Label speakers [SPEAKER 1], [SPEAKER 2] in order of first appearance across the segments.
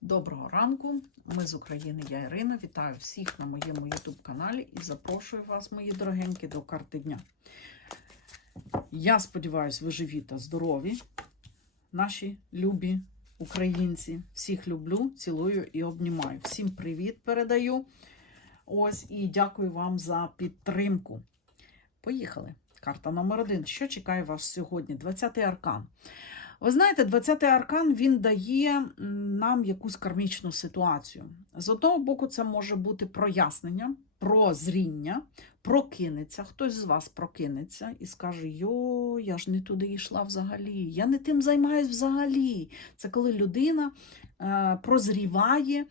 [SPEAKER 1] Доброго ранку, ми з України, я Ірина. Вітаю всіх на моєму YouTube каналі і запрошую вас, мої дорогенькі, до карти дня. Я сподіваюся, ви живі та здорові, наші любі українці. Всіх люблю, цілую і обнімаю. Всім привіт передаю. Ось і дякую вам за підтримку. Поїхали. Карта номер один. Що чекає вас сьогодні? 20-й аркан. Ви знаєте, 20-й аркан він дає нам якусь кармічну ситуацію. З одного боку, це може бути прояснення, прозріння, прокинеться. Хтось з вас прокинеться і скаже: Йо, я ж не туди йшла взагалі, я не тим займаюсь взагалі. Це коли людина е, прозріває.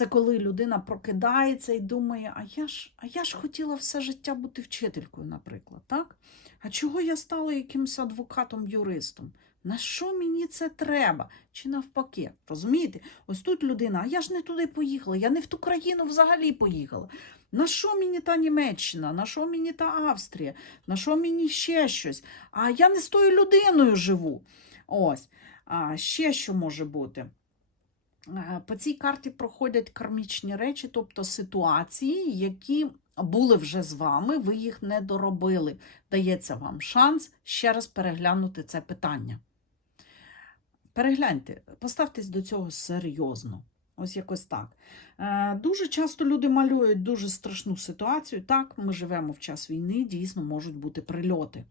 [SPEAKER 1] Це коли людина прокидається і думає, а я ж, а я ж хотіла все життя бути вчителькою, наприклад. так? А чого я стала якимось адвокатом-юристом? На що мені це треба? Чи навпаки? Розумієте? Ось тут людина, а я ж не туди поїхала, я не в ту країну взагалі поїхала. На що мені та Німеччина? На що мені та Австрія? На що мені ще щось? А я не з тою людиною живу. Ось. А ще що може бути? Е, По цій карті проходять кармічні речі, тобто ситуації, які були вже з вами, ви їх не доробили. Дається вам шанс ще раз переглянути це питання. Перегляньте, поставтесь до цього серйозно. Ось якось так. Е, Дуже часто люди малюють дуже страшну ситуацію. Так, ми живемо в час війни, дійсно можуть бути прильоти.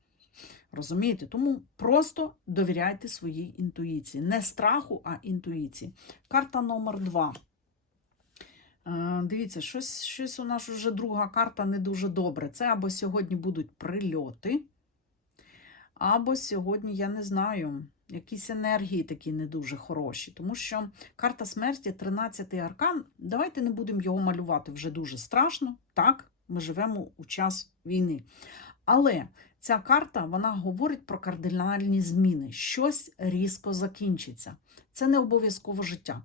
[SPEAKER 1] Розумієте? Тому просто довіряйте своїй інтуїції. Не страху, а інтуїції. Карта номер два. Е, Дивіться, щось, щось у нас вже друга карта не дуже добре. Це або сьогодні будуть прильоти, або сьогодні, я не знаю, якісь енергії такі не дуже хороші. Тому що карта смерті, 13-й аркан, давайте не будемо його малювати вже дуже страшно. Так, ми живемо у час війни. Але ця карта вона говорить про кардинальні зміни. Щось різко закінчиться. Це не обов'язково життя.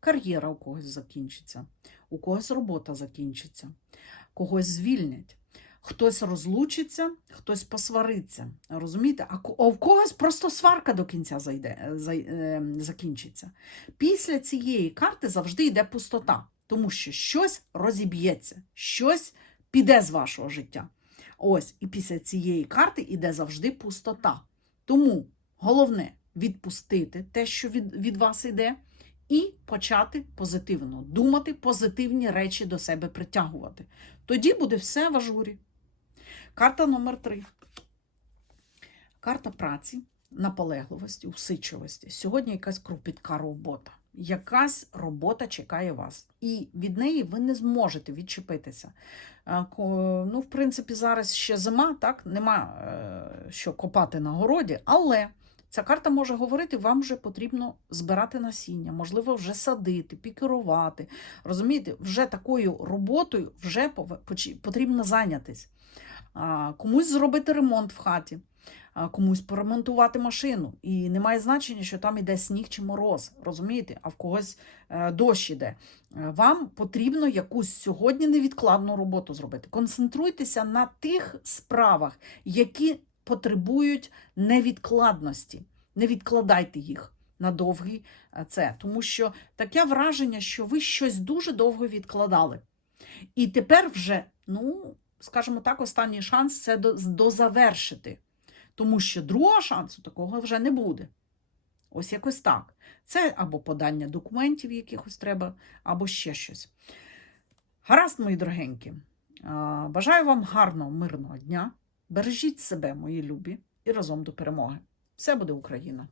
[SPEAKER 1] Кар'єра у когось закінчиться, у когось робота закінчиться, когось звільнять. Хтось розлучиться, хтось посвариться. Розумієте? А в когось просто сварка до кінця зайде, е, е, закінчиться. Після цієї карти завжди йде пустота, тому що щось розіб'ється, щось піде з вашого життя. Ось, і після цієї карти йде завжди пустота. Тому головне відпустити те, що від, від вас йде, і почати позитивно думати, позитивні речі до себе притягувати. Тоді буде все в ажурі. Карта номер три. Карта праці, наполегливості, усидчивості. Сьогодні якась кропітка робота. Якась робота чекає вас, і від неї ви не зможете відчепитися. Е, Ну, в принципі, зараз ще зима, так, нема е, що копати на городі, але ця карта може говорити, вам вже потрібно збирати насіння, можливо, вже садити, пікерувати. Розумієте, вже такою роботою вже потрібно зайнятись. Комусь зробити ремонт в хаті, комусь поремонтувати машину. І немає значення, що там іде сніг чи мороз, розумієте, а в когось е, дощ іде. Е, Вам потрібно якусь сьогодні невідкладну роботу зробити. Концентруйтеся на тих справах, які потребують невідкладності. Не відкладайте їх на довгий е, це, тому що таке враження, що ви щось дуже довго відкладали. І тепер вже, ну, скажімо так, останній шанс це до- дозавершити. Тому що другого шансу такого вже не буде. Ось якось так. Це або подання документів, якихось треба, або ще щось. Гаразд, мої дорогенькі. Бажаю вам гарного, мирного дня. Бережіть себе, мої любі, і разом до перемоги. Все буде Україна!